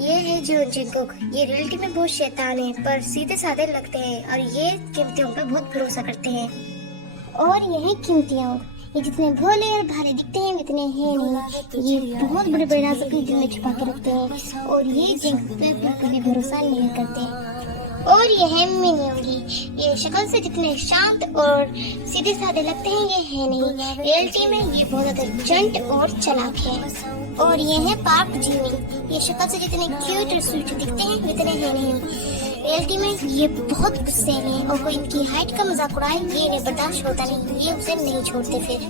ये है जो जिंगुक। ये रियलिटी में बहुत शैतान है पर सीधे साधे लगते हैं और ये कीमतियों पे बहुत भरोसा करते हैं। और ये है कीमतियों। ये जितने भोले और भाले दिखते हैं उतने हैं नहीं। ये बहुत बड़े बड़े राज अपने दिल में छुपा के रखते हैं और ये जिंगुक पे बिल्कुल भी भरोसा नहीं करते। और ये है मिनियोंगी। ये शक्ल से जितने शांत और सीधे साधे लगते हैं ये है नहीं। रियलिटी में ये बहुत ज्यादा जंट और चालाक है। और ये है पार्क जिमी। ये शक्ल से जितने क्यूट और स्वीट दिखते हैं उतने हैं नहीं। रियलिटी में ये बहुत गुस्से हैं और कोई इनकी हाइट का मजाक उड़ाए ये इन्हें बर्दाश्त होता नहीं। ये उसे नहीं छोड़ते फिर।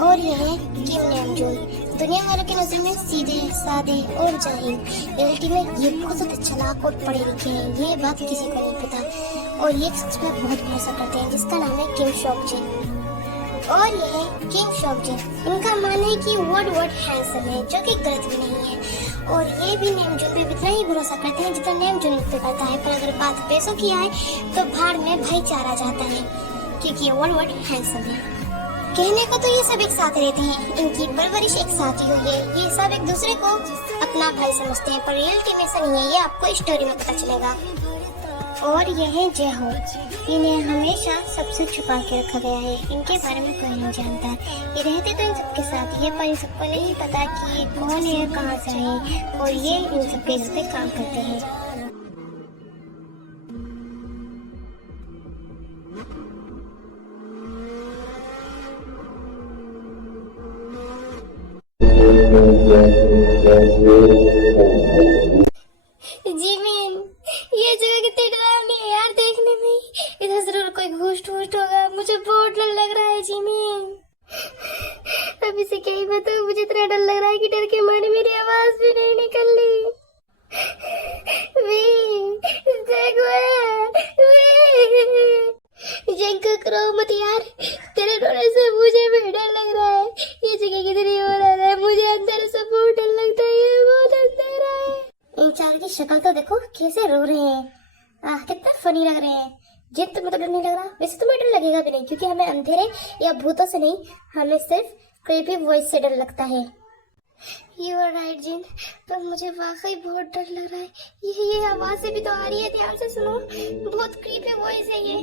और ये है किम नामजून। दुनिया वालों की नजर में सीधे सादे और जाहिल। रियलिटी में ये बहुत ज्यादा चालाक और पढ़े लिखे हैं। ये बात किसी को नहीं पता और ये शख्स पर बहुत भरोसा करते हैं जिसका नाम है किम शॉकजिन। और ये है किम शॉकजिन। इनका मानना है कि वर्ड हैंडसम है जो कि गलत भी नहीं है। और ये भी नामजून पे इतना ही भरोसा करते हैं जितना नामजून पे करता है। पर अगर बात पैसों की आए तो भाड़ में भाईचारा जाता है क्योंकि ये वर्ड हैंडसम है। कहने को तो ये सब एक साथ रहते हैं, इनकी परवरिश एक साथ ही हुई है। ये सब एक दूसरे को अपना भाई समझते हैं पर रियलिटी में ऐसा नहीं है। ये आपको स्टोरी में पता चलेगा। और यह है जेहो। इन्हें हमेशा सबसे छुपा के रखा गया है। इनके बारे में कोई नहीं जानता। ये रहते तो इन सबके साथ ही है पर इन सबको नहीं पता कि ये कौन है, कहाँ से है। और ये इन सब केस पे काम करते हैं। जीमिन, ये जगह कितनी डरावनी है यार देखने में। इधर जरूर कोई घोस्ट होगा। मुझे बहुत डर लग रहा है जीमिन। अभी से क्या ही बताऊं, मुझे इतना डर लग रहा है कि डर के मारे मेरी आवाज भी नहीं निकल रही। जंगकुक रो मत यार, तेरे रोने से मुझे भी डर लग रहा है। ये जगह कितनी हो रहा है, मुझे अंदर से बहुत डर लगता है। ये बहुत अंधेरा है। इन चार की शक्ल तो देखो कैसे रो रहे हैं। कितना फनी लग रहे हैं। जिन तुम्हें तो डर नहीं लग रहा, वैसे तुम्हें डर लगेगा भी नहीं क्योंकि हमें अंधेरे या भूतों से नहीं, हमें सिर्फ क्रीपी वॉइस से डर लगता है। यू आर राइट जिन, पर मुझे वाकई बहुत डर लग रहा है। ये आवाज से भी तो आ रही है, ध्यान से सुनो। बहुत क्रीपी वॉइस है ये,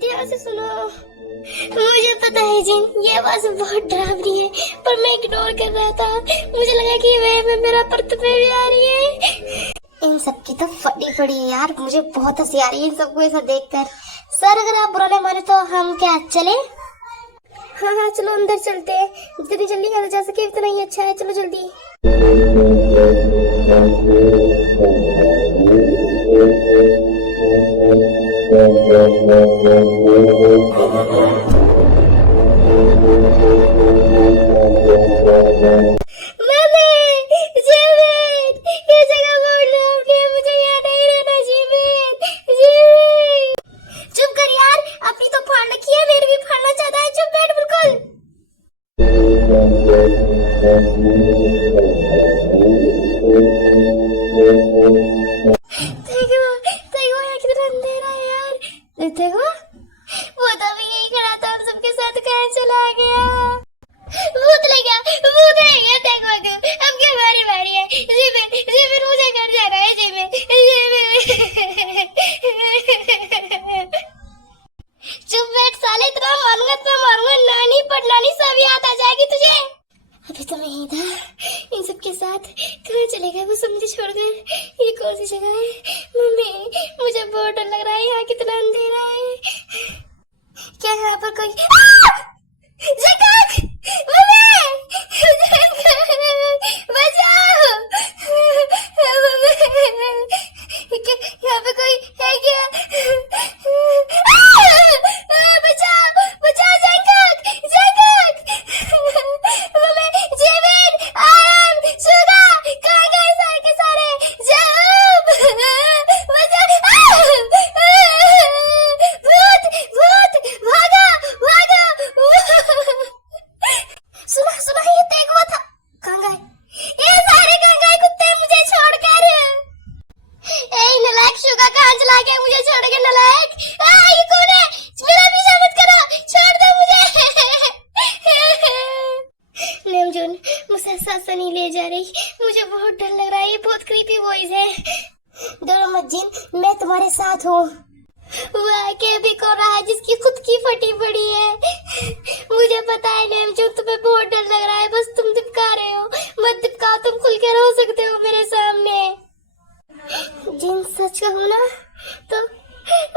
ध्यान से सुनो। मुझे पता है जिन, ये आवाज बहुत डरावनी है पर मैं इग्नोर कर रहा था। मुझे लगा कि वह मेरा परत पे भी आ रही है। इन सबकी तो फटी पड़ी है यार, मुझे बहुत हंसी आ रही है इन सबको ऐसा देखकर। सर अगर आप बुरा नहीं माने तो हम क्या चले? हाँ चलो अंदर चलते हैं। जितनी जल्दी अंदर जा सके उतना ही अच्छा है। चलो जल्दी। ये जगह बहुत डरावनी है, मुझे यहाँ नहीं रहना। जीवित चुप कर यार, अपनी तो फाड़ रखी है, मेरी भी फाड़ना चाहता है। चुप बैठ बिल्कुल। देखो यार कितना अंधेरा है यार। देखो वो तो भी यही खड़ा था, हम सबके साथ कहाँ चला गया। भूत लग गया, भूत लग गया। देखो अब क्या बारी बारी है। जीवित मुझे घर जाना है। जीवित चुप बैठ साले, इतना मारूंगा इतना मारूंगा, नानी पटनानी सब याद आ जाएगी तुझे। अभी तो मैं ही था इन सबके साथ, कहाँ चले गए वो सब मुझे छोड़कर। ये कौन सी जगह है? मम्मी मुझे बहुत डर लग रहा है, यहाँ कितना अंधेरा है। क्या यहाँ पर कोई बचाओ। यहाँ पे कोई है क्या? बचाओ बचाओ जंगक जंगक। जीवित आराम सुगा कहाँ गए सारे के सारे? जब भूत भूत भागा भागा। सुना सुना ये तेग हुआ था, कहाँ गए ये सारे? क्रीपी वॉइस है। डरो मत जिन, मैं तुम्हारे साथ हूँ। वह के भी कौन रहा है जिसकी खुद की फटी पड़ी है। मुझे पता है नेम जो तुम्हें बहुत डर लग रहा है, बस तुम चिपका रहे हो। मत चिपकाओ, तुम खुल के रो सकते हो मेरे सामने। जिन सच कहूँ ना तो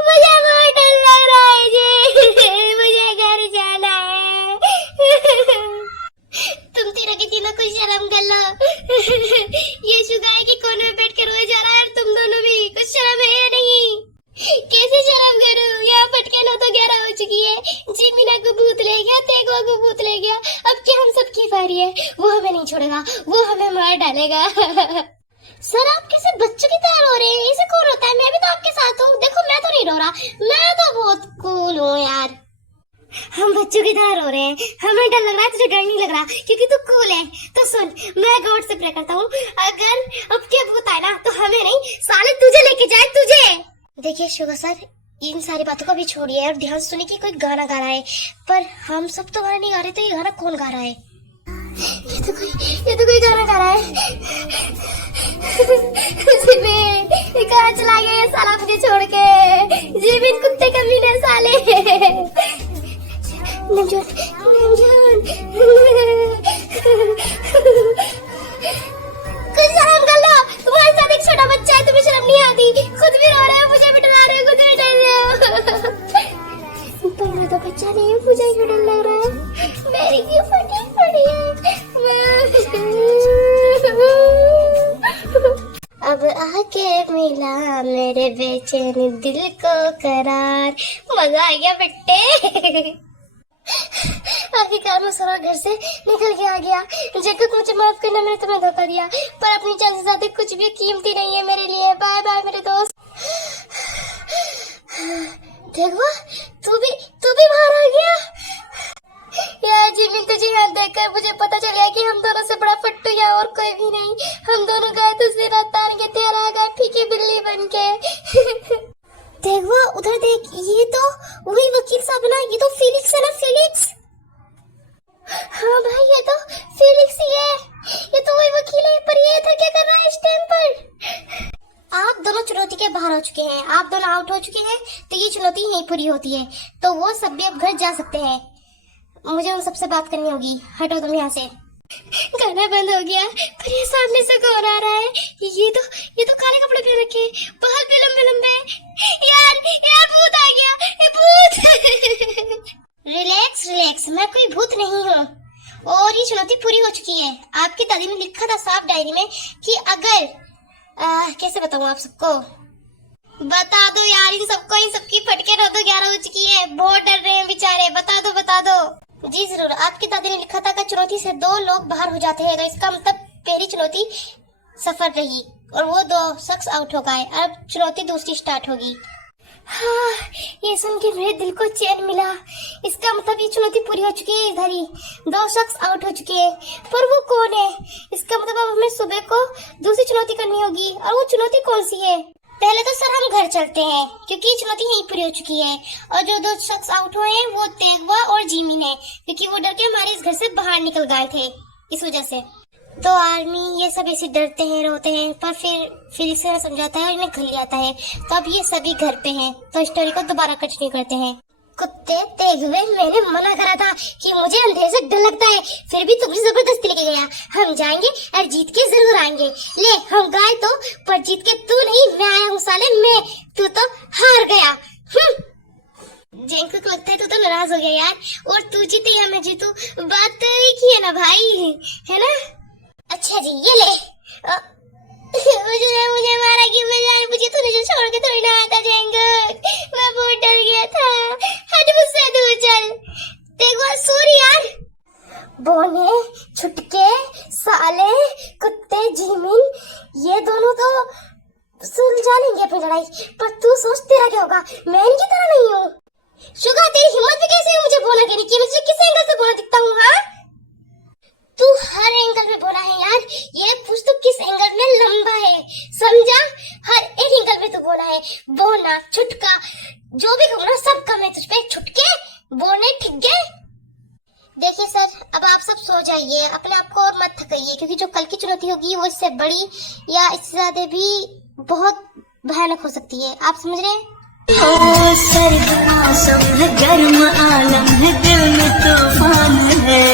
मुझे बहुत डर लग रहा है जी। मुझे घर जाना है। तुम तीनों की तीनों कुछ शर्म कर लो। ये शुगाई के कोने में बैठ कर रोए जा रहा है और तुम दोनों भी कुछ शर्म है या नहीं? कैसे शर्म करूं? यहाँ फटके 9 तो 11 हो चुकी है। जिमीना को भूत ले गया, तेगवा को भूत ले गया, अब क्या हम सबकी बारी है। वो हमें नहीं छोड़ेगा, वो हमें मार डालेगा। सर आप कैसे बच्चों की तरह रो रहे हैं? ऐसे कौन रोता है? मैं भी तो आपके साथ हूँ। देखो मैं तो नहीं रो रहा, मैं तो बहुत कूल हूँ यार। हम बच्चों की तरह रो रहे हैं, हमें डर लग रहा है, तुझे डर नहीं लग रहा क्योंकि तू कूल है। तो सुन, मैं गॉड से प्रे करता हूँ, अगर अब के भूत आए ना तो हमें नहीं, साले तुझे लेके जाए, तुझे। देखिए शुगर सर, इन सारी बातों को भी छोड़िए और ध्यान सुनिए कि कोई गाना गा रहा है, पर हम सब तो गाना नहीं गा रहे, तो ये गाना कौन गा रहा है? ये तो कोई गाना गा रहा है। ये कहाँ चला गया ये साला मुझे छोड़ के? जीवित कुत्ते कमीने साले। नमजोन, नमजोन। कुछ शर्म कर लो, तुम्हारे साथ एक छोटा बच्चा है, तुम्हें शर्म नहीं आती? खुद भी रो रहे हो, मुझे भी डरा रहे हो, खुद भी डर रहे हो। तुम्हारा तो बच्चा नहीं है, मुझे क्यों डर लग रहा है? मेरी क्यों फटी पड़ी है? अब आके मिला मेरे बेचैन दिल को करार। मजा आ गया बेटे। आखिरकार मैं सरोवर घर से निकल के आ गया। जगत मुझे माफ करना, मैंने तुम्हें धोखा दिया, पर अपनी जान से ज्यादा कुछ भी कीमती नहीं है मेरे लिए। बाय बाय मेरे दोस्त। देखो तू भी बाहर आ गया यार। जिमी तुझे यहाँ देखकर मुझे पता चल गया कि हम दोनों से बड़ा फट्टू यहाँ और कोई भी नहीं। हम दोनों गए दूसरी रात तान के, तेरा गए फीकी बिल्ली बन के। देख वो उधर देख, ये तो वही वकील साहब ना, ये तो फेलिक्स है ना, फेलिक्स। हाँ भाई ये तो फेलिक्स ही है, ये तो वही वकील है। पर ये इधर क्या कर रहा है इस टाइम पर? आप दोनों चुनौती के बाहर हो चुके हैं, आप दोनों आउट हो चुके हैं, तो ये चुनौती यहीं पूरी होती है। तो वो सब भी अब घर जा सकते हैं। मुझे उन सबसे बात करनी होगी, हटो तुम यहाँ से। गाना बंद हो गया, पर ये सामने से कौन आ रहा है? ये तो काले कपड़े पहन रखे, बाल भी लंबे लंबे। यार भूत आ गया, ये भूत। रिलैक्स, मैं कोई भूत नहीं हूँ और ये चुनौती पूरी हो चुकी है। आपकी दादी ने लिखा था साफ डायरी में कि अगर कैसे बताऊँ आप सबको? बता दो यार इन सबको, इन सबकी फटके 9 तो 11 हो चुकी है, बहुत डर रहे हैं बेचारे। बता दो। जी जरूर, आपकी दादी ने लिखा था कि चुनौती से 2 लोग बाहर हो जाते हैं, तो इसका मतलब पहली चुनौती सफल रही और वो 2 शख्स आउट हो गए। अब चुनौती दूसरी स्टार्ट होगी। हाँ, ये सुन के मेरे दिल को चैन मिला। इसका मतलब ये चुनौती पूरी हो चुकी है। इधर ही 2 शख्स आउट हो चुके हैं, पर वो कौन है? इसका मतलब अब हमें सुबह को दूसरी चुनौती करनी होगी। और वो चुनौती कौन सी है? पहले तो सर हम घर चलते हैं क्योंकि ये चुनौती यहीं पूरी हो चुकी है। और जो 2 शख्स आउट हुए हैं वो तेगवा और जीमिन है, क्योंकि वो डर के हमारे इस घर से बाहर निकल गए थे, इस वजह से। तो आर्मी ये सब ऐसे डरते हैं, रोते हैं, पर फिर फेलिक्स से समझाता है और इन्हें घर ले आता है। तो अब ये सभी घर पे हैं, तो स्टोरी को दोबारा कंटिन्यू करते हैं। कुत्ते तेगवे, मैंने मना करा था कि मुझे अंधेरे से डर लगता है, फिर भी तुमसे जबरदस्ती लेके गया। हम जाएंगे और जीत के जरूर आएंगे। ले हम गए तो, पर जीत के तू नहीं, मैं आया हूँ साले, मैं। तू तो हार गया। जेंको को लगता है तू तो नाराज हो गया यार, और तू जीते या मैं जीतू, बात तो एक ही है ना भाई, है ना? अच्छा जी ये ले। मुझे मारा कि मैं जान मुझे तूने जो छोड़ के थोड़ी ना आता जाएंगे, मैं बहुत डर गया था। हट मुझसे दूर चल। देखो सॉरी यार। बोने, छुटके, साले, कुत्ते, जीमिन, ये दोनों तो सुलझा लेंगे अपनी लड़ाई, पर तू सोच तेरा क्या होगा? मैं इनकी तरह नहीं हूँ। शुगा तेरी हिम्मत भी कैसे है मुझे बोला कहने की? मुझे किस एंगल से बोला दिखता हूँ? हाँ तू हर एंगल में बोला है यार, ये पूछ तो किस एंगल में लंबा है, समझा? हर एक एंगल में तू बोला है। बोना, छुटका, जो भी कहूँ ना सब कम है तुझ पे। छुटके, बोने, ठीक है? देखिए सर, अब आप सब सो जाइए, अपने आप को और मत थकाइए, क्योंकि जो कल की चुनौती होगी वो इससे बड़ी या इससे ज्यादा भी बहुत भयानक हो सकती है। आप समझ रहे हैं? ओ सर्द मौसम है, गर्म आलम है, दिल में तूफान है।